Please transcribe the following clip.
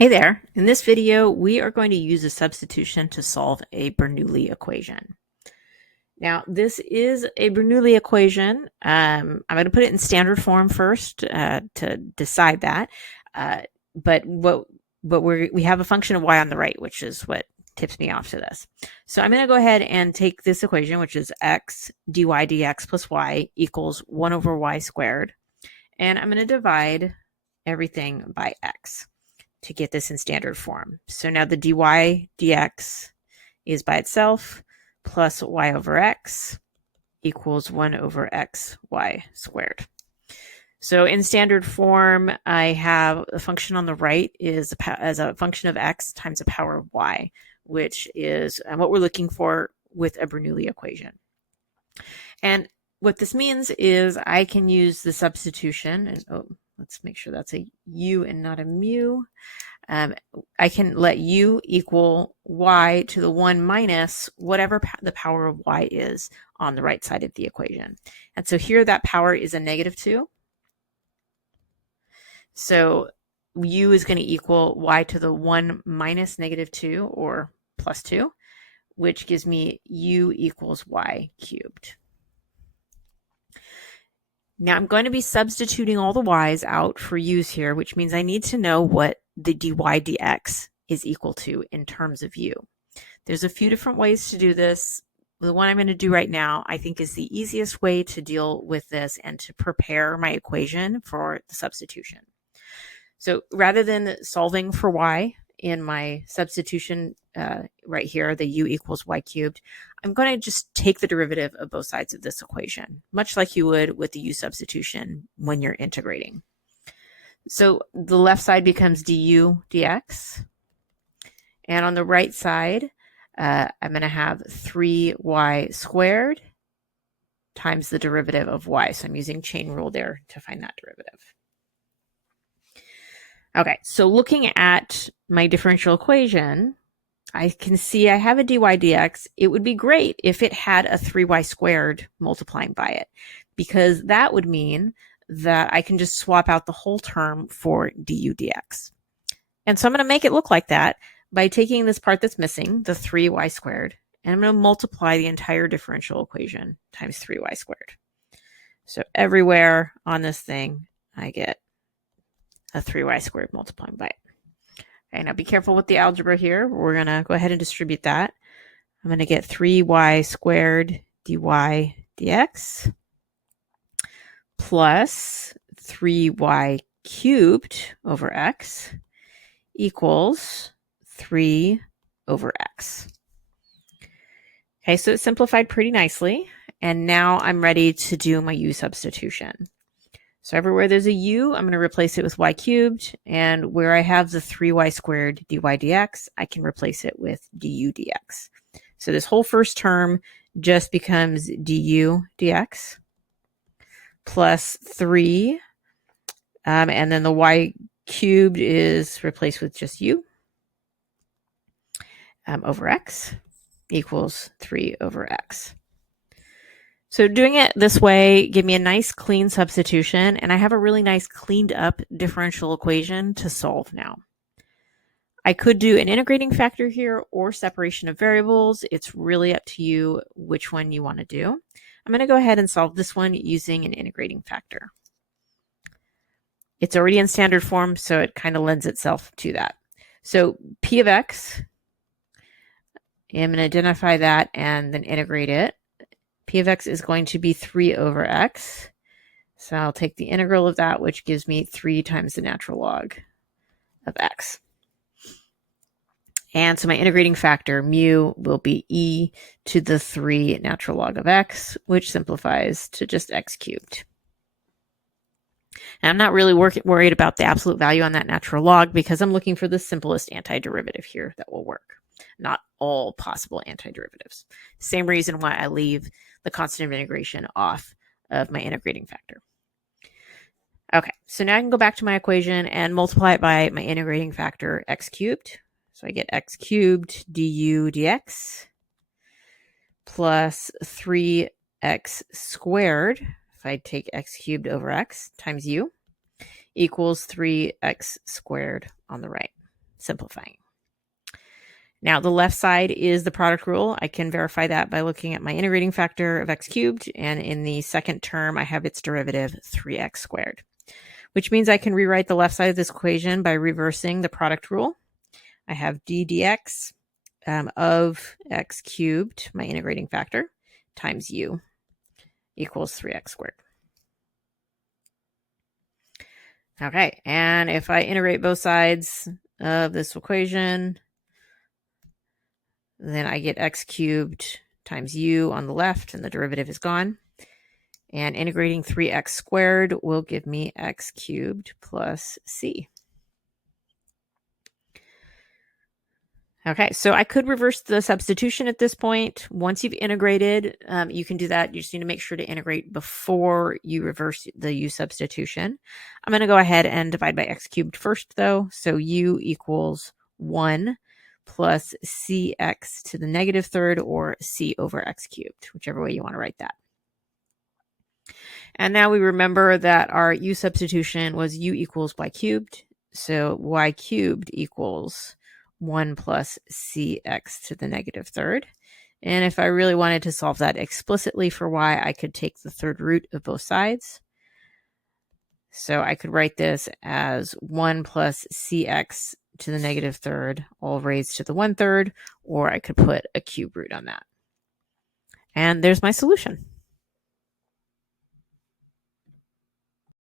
Hey there. In this video, we are going to use a substitution to solve a Bernoulli equation. Now, this is a Bernoulli equation. I'm going to put it in standard form first to decide that. But we have a function of y on the right, which is what tips me off to this. So I'm going to go ahead and take this equation, which is x dy dx plus y equals 1 over y squared. And I'm going to divide everything by x to get this in standard form. So now the dy dx is by itself plus y over x equals 1 over x y squared. So in standard form, I have the function on the right is as a function of x times the power of y, which is what we're looking for with a Bernoulli equation. And what this means is I can use the substitution, and let's make sure that's a u and not a mu. I can let u equal y to the 1 minus whatever the power of y is on the right side of the equation. And so here that power is a -2. So u is going to equal y to the 1 minus -2 or plus 2, which gives me u equals y cubed. Now I'm going to be substituting all the y's out for u's here, which means I need to know what the dy dx is equal to in terms of u. There's a few different ways to do this. The one I'm going to do right now, I think, is the easiest way to deal with this and to prepare my equation for the substitution. So rather than solving for y in my substitution right here, the u equals y cubed, I'm going to just take the derivative of both sides of this equation, much like you would with the u substitution when you're integrating. So the left side becomes du dx. And on the right side, I'm going to have 3y squared times the derivative of y. So I'm using chain rule there to find that derivative. Okay, so looking at my differential equation, I can see I have a dy dx. It would be great if it had a 3y squared multiplying by it, because that would mean that I can just swap out the whole term for du dx. And so I'm going to make it look like that by taking this part that's missing, the 3y squared, and I'm going to multiply the entire differential equation times 3y squared. So everywhere on this thing, I get a 3y squared multiplying by it. Okay, now be careful with the algebra here. We're going to go ahead and distribute that. I'm going to get 3y squared dy dx plus 3y cubed over x equals 3 over x. Okay, so it's simplified pretty nicely. And now I'm ready to do my u substitution. So everywhere there's a u, I'm going to replace it with y cubed. And where I have the 3y squared dy dx, I can replace it with du dx. So this whole first term just becomes du dx plus 3. And then the y cubed is replaced with just u over x equals 3 over x. So doing it this way give me a nice clean substitution, and I have a really nice cleaned up differential equation to solve now. I could do an integrating factor here or separation of variables. It's really up to you which one you want to do. I'm going to go ahead and solve this one using an integrating factor. It's already in standard form, so it kind of lends itself to that. So p of x, I'm going to identify that and then integrate it. P of x is going to be 3 over x. So I'll take the integral of that, which gives me 3 times the natural log of x. And so my integrating factor, mu, will be e to the 3 natural log of x, which simplifies to just x cubed. And I'm not really worried about the absolute value on that natural log because I'm looking for the simplest antiderivative here that will work, not all possible antiderivatives. Same reason why I leave the constant of integration off of my integrating factor. Okay, so now I can go back to my equation and multiply it by my integrating factor x cubed. So I get x cubed du dx plus 3x squared, if I take x cubed over x times u, equals 3x squared on the right. simplifying. Now, the left side is the product rule. I can verify that by looking at my integrating factor of x cubed, and in the second term, I have its derivative 3x squared, which means I can rewrite the left side of this equation by reversing the product rule. I have d dx of x cubed, my integrating factor, times u equals 3x squared. Okay, and if I integrate both sides of this equation, then I get x cubed times u on the left, and the derivative is gone. And integrating 3x squared will give me x cubed plus c. Okay, so I could reverse the substitution at this point. Once you've integrated, you can do that. You just need to make sure to integrate before you reverse the u substitution. I'm going to go ahead and divide by x cubed first, though. So u equals 1 plus cx to the negative third, or c over x cubed, whichever way you want to write that. And now we remember that our u substitution was u equals y cubed. So y cubed equals 1 plus cx to the negative third. And if I really wanted to solve that explicitly for y, I could take the third root of both sides. So I could write this as 1 plus cx to the negative third, all raised to the 1/3, or I could put a cube root on that. And there's my solution.